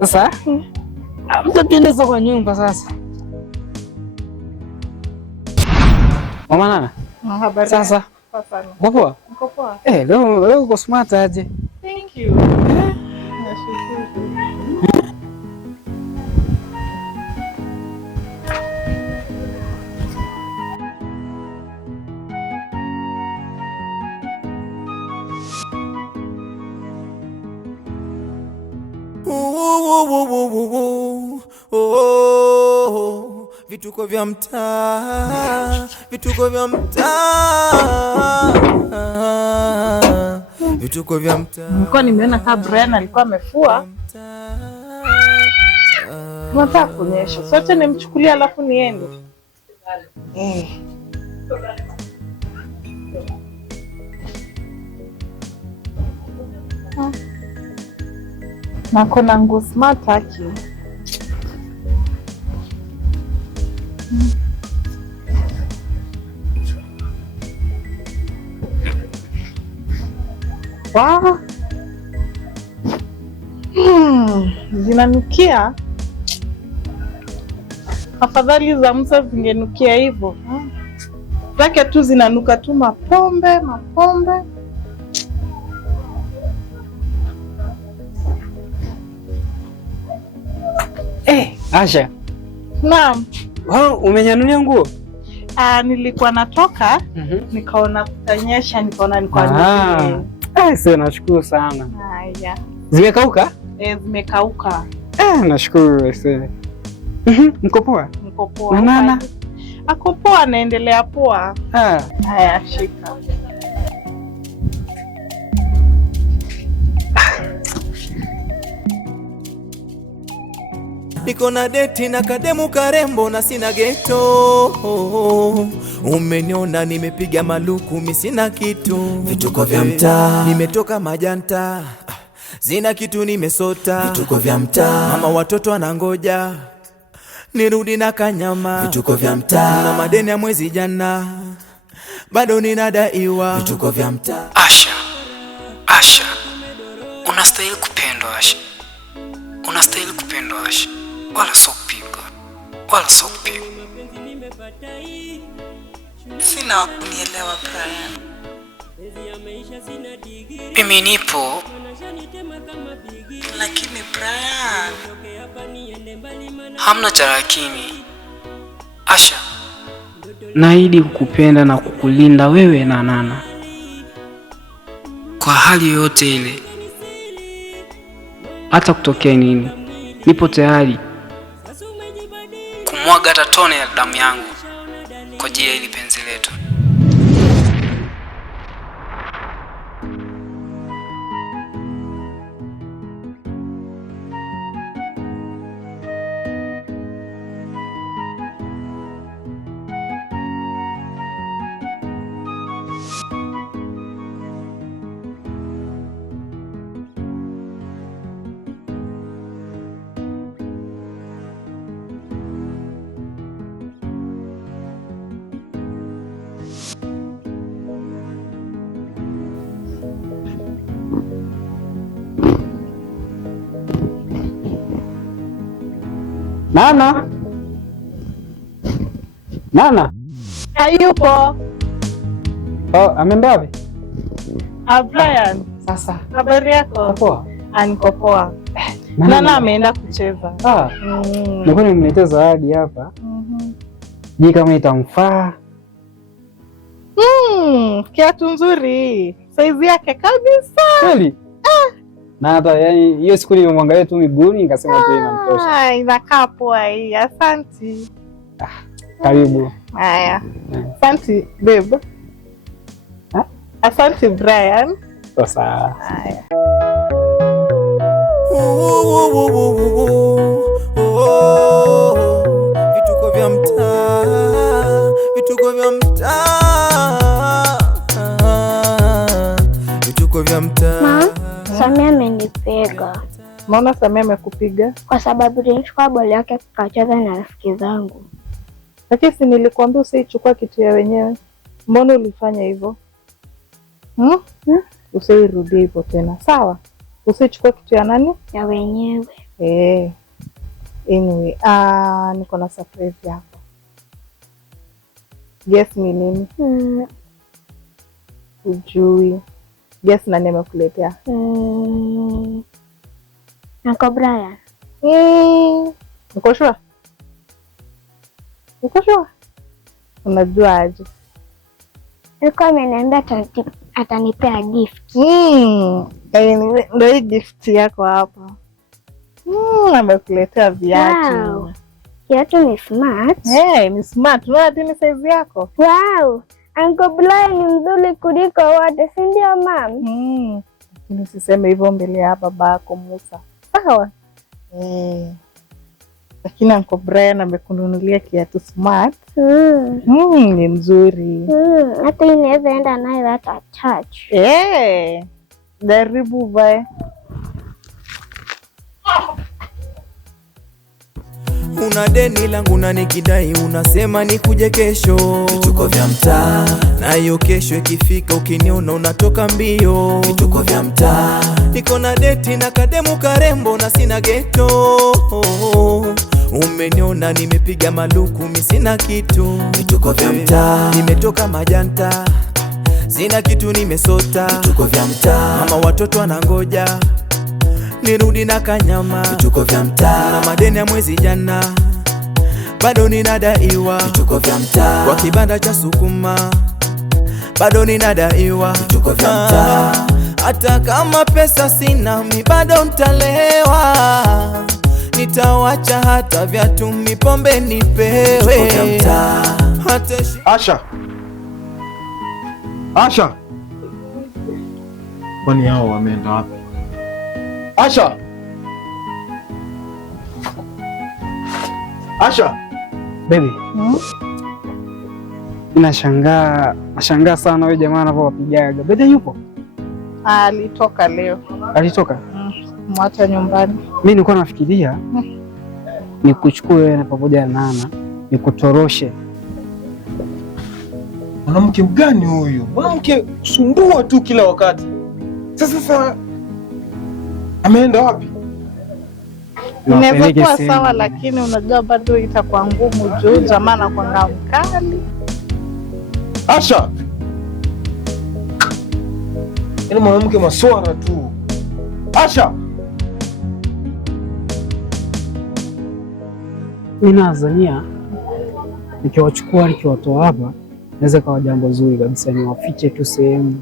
Sasa mtatuendeza kwa nyumba sasa. Mama Nana. Habari. Sasa. Uko poa? Uko poa? Leo uko smart aje? Thank you. Nashukuru. Vituko vya mtaa, vituko vya mtaa, vituko vya mtaa. Nilikuwa nimeona kama Brian alikuwa amefua. Nataka kunyesha. Sote nimchukulie alafu niende. Na kuna nguo smart haki. Wow. Zinanukia. Afadhali za Musa zingenukia hivyo. Zake tu zinanuka tu mapombe. Asha. Naam. Umenyanulia nguo? Nilikuwa natoka, nikaona kutanyesha, nikaona Sasa nashukuru sana. Haya. Zimekauka? Zimekauka. Nashukuru sasa. Mko poa? Mko poa. Nana. Ako poa, anaendelea poa. Haya, shika. Niko na deti na kademu karembo na sina geto. Umeniona nimepiga maluku mimi sina kitu. Vituko vya mtaa. Nimetoka majanta. Sina kitu nimesota. Vituko vya mtaa. Mama watoto anangoja nirudi na kanyama. Vituko vya mtaa. Na madeni ya mwezi jana bado ninadaiwa. Vituko vya mtaa. Asha. Unastahili kupendwa Asha. Unastahili kupendwa Asha. Wala sio kupigwa. Sina kunielewa Brian. Mimi nipo. Lakini Brian, Hamna cha lakini. Asha. Naahidi kukupenda na kukulinda wewe na Nana. Kwa hali yoyote ile. Hata kutokea nini. Nipo tayari kumwaga hata tone ya damu yangu kwa ajili ya hili penzi letu. Nana. hayupo. Ameenda wapi? Brian, Sasa. habari yako? Poa. Niko poa. Nana ameenda kucheza. Nilikuwa nimemletea zawadi hapa. Je, kama itamfaa? Kiatu nzuri. Saizi yake kabisa. Kweli? Na hata yani hiyo siku nilimwangalia tu miguuni nikasema tu inamtosha. Inakaa poa hii. Asante. Karibu. Haya. Asante babe. Asante Brian. Sasa. Haya. Vituko vya mtaa. Vituko vya mtaa. Vituko vya mtaa. Samia amenipiga. Maana Samia amekupiga? Kwa sababu nilichukua boli yake tukacheza na rafiki zangu. Lakini si nilikwambia usichukua kitu ya wenyewe. Mbona ulifanya hivyo? Usirudie hivyo tena. Sawa? Usichukue kitu ya nani? Ya wenyewe. Anyway, niko na surprise yako. Guess ni nini? Ujui. Guess nani amekuletea? Uncle Brian. Uko sure? Unajua aje? Yuko ameniambia atanipea gift. Ndio hii gift yako hapa. Amekuletea viatu. Wow. Kiatu ni smart. Ni smart. Unaona ni size yako? Wow. Uncle Brian ni mzuri kuliko wote, si ndio mam? Lakini usiseme hivyo mbele ya babako Musa. Sawa? Lakini Uncle Brian amekununulia kiatu smart. Ni mzuri. Hata inaweza enda nayo hata church. Jaribu vae. Una deni langu na nikidai unasema nikuje kesho. Vituko vya mtaa. Na hiyo kesho ikifika ukiniona unatoka mbio. Vituko vya mtaa. Niko na deti na kademu karembo na sina geto. Umeniona nimepiga maluku mimi sina kitu. Vituko vya mtaa. Nimetoka majanta. Sina kitu nimesota. Vituko vya mtaa. Mama watoto wanangoja nirudi na kanyama. Vituko vya mtaa. Na madeni ya mwezi jana bado ninadaiwa. Vituko vya mtaa. Kwa kibanda cha sukuma bado ninadaiwa. Vituko vya mtaa. Hata kama pesa sina mi bado nitalewa. Nitawacha hata viatu mipombe nipewe. Vituko vya mtaa. Asha. Kwani hao wameenda wapi? Asha. Baby. Nashangaa sana wewe jamaa anavyowapigaga. Bede yupo? Alitoka leo. Alitoka? Mwacha nyumbani. Mimi nilikuwa nafikiria nikuchukue wewe pamoja na Nana, nikutoroshe. Mwanamke mgani huyu? Mwanamke sumbua tu kila wakati. Sasa ameenda wapi? Inaweza kuwa sawa, lakini unajua bado itakuwa ngumu juu jamaa anakuwa mkali. Asha. Yaani mwanamke maswara tu. Asha. Mimi nadhania nikiwachukua nikiwatoa hapa naweza kawa jambo zuri kabisa, niwafiche tu sehemu.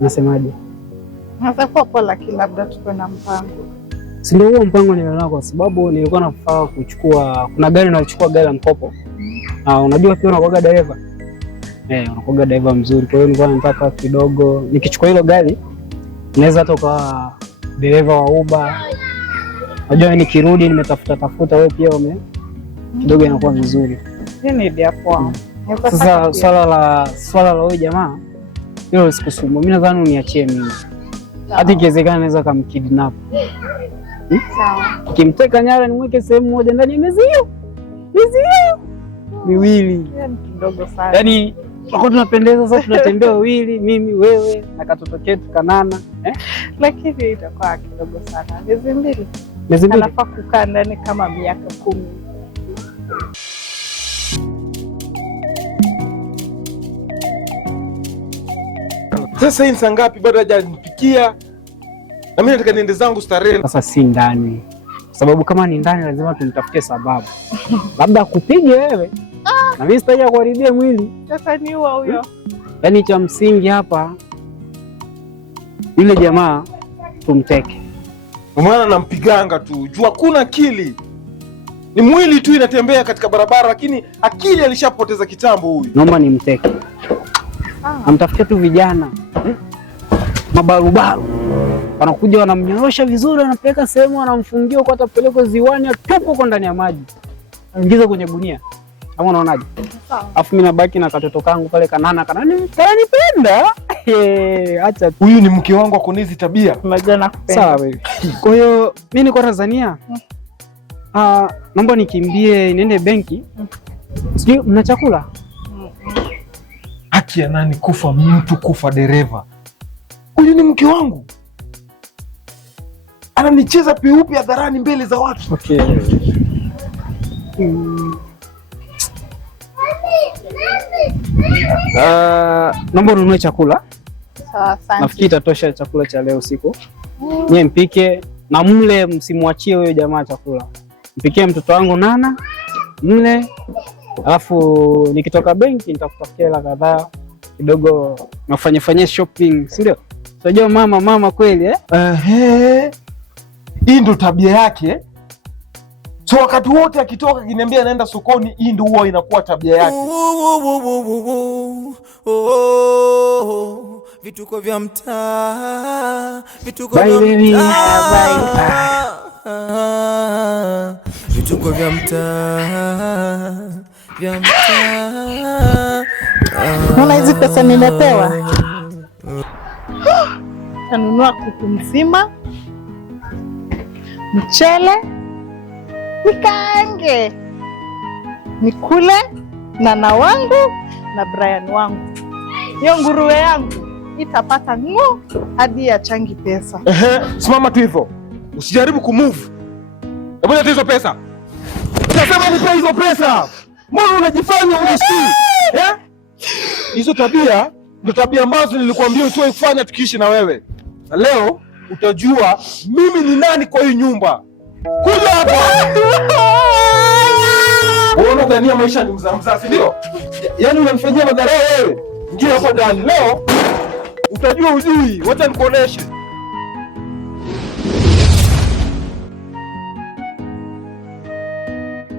Nasemaje? Naweza kuwa poa, lakini labda tuko na mpango. Si ndio huo mpango nilionao, kwa sababu nilikuwa nafaa kuchukua, kuna gari nalichukua, gari la mkopo. Unajua pia unakuwa dereva. Unakuwa dereva mzuri, kwa hiyo nilikuwa nataka kidogo nikichukua hilo gari naweza hata kwa dereva wa Uber. Unajua nikirudi nimetafuta wewe pia kidogo inakuwa vizuri. Ni idea poa. Sasa swala la wewe jamaa hilo sikusumbua. Mimi nadhani uniachie mimi. Hata ikiwezekana naweza kumkidnap. Sawa. Kimteka nyara nimweke sehemu moja ndani ya mezi hiyo miwili. Kidogo sana. Yaani tuko tunapendeza sasa, tunatembea wawili, mimi wewe na katoto ketu Kanana. Lakini itakuwa kidogo sana. Miezi mbili. Anafaa kukaa ndani kama miaka 10. Sasa hii saa ngapi bado hajanipikia? Na mimi nataka niende zangu starehe. Sasa si ndani. Sababu kama ni ndani lazima tumtafutie sababu. Labda kupige wewe. Na mimi sitaje kuharibia mwili. Sasa ni huyo. Yaani cha msingi hapa yule jamaa tumteke. Maana nampiganga tu. Jua kuna akili. Ni mwili tu inatembea katika barabara, lakini akili alishapoteza kitambo huyu. Naomba nimteke. Amtafutia tu vijana mabarubaru, wanakuja wanamnyorosha vizuri, wanapeleka sehemu, wanamfungia kwa atapelekwa ziwani, atupo kwa ndani ya maji, aingiza kwenye gunia. Kama unaonaje? Alafu mimi nabaki na katoto kangu pale Kanana kananipenda. Acha huyu ni mke wangu, akona hizi tabia. Unajua nakupenda. Sawa baby. Kwa hiyo mimi niko Tanzania. Naomba nikimbie niende benki. Sijui mna chakula? Haki ya nani kufa mtu kufa dereva? Huyu ni mke wangu. ananicheza peupe hadharani mbele za watu. Okay. Naomba ununue chakula. Sawa, asante. Nafikiri itatosha chakula cha leo usiku. Nyie mpike na mle, msimwachie huyo jamaa chakula. Mpikie mtoto wangu Nana, mle. Alafu nikitoka benki nitakutafutia hela kadhaa kidogo nafanyafanyia shopping, si ndio? Unajua mama kweli Hii ndo tabia yake. So wakati wote akitoka kiniambia anaenda sokoni, hii ndo huwa inakuwa tabia yake. Vituko vya mtaa, vituko vya mtaa, vituko vya mtaa, vya mtaa. Unaona hizi pesa nimepewa? Nanunua kuku mzima, mchele, nikaange, nikule na wangu na Brian wangu. Hiyo nguruwe yangu itapata ngo hadi ya changi pesa. Simama tu hivyo. Usijaribu kumove. Hebu leta hizo pesa. Utasema nipe hizo pesa. Mbona unajifanya unisikii? Hizo tabia ndio tabia ambazo nilikwambia usiwahi kufanya tukiishi na wewe. Na leo utajua mimi ni nani kwa hii nyumba. Kuja hapa. Unaona dhania maisha ni mzaa, si ndio? Yaani unanifanyia madharau wewe. Ingia hapo ndani leo. Utajua ujui. Wacha nikuoneshe.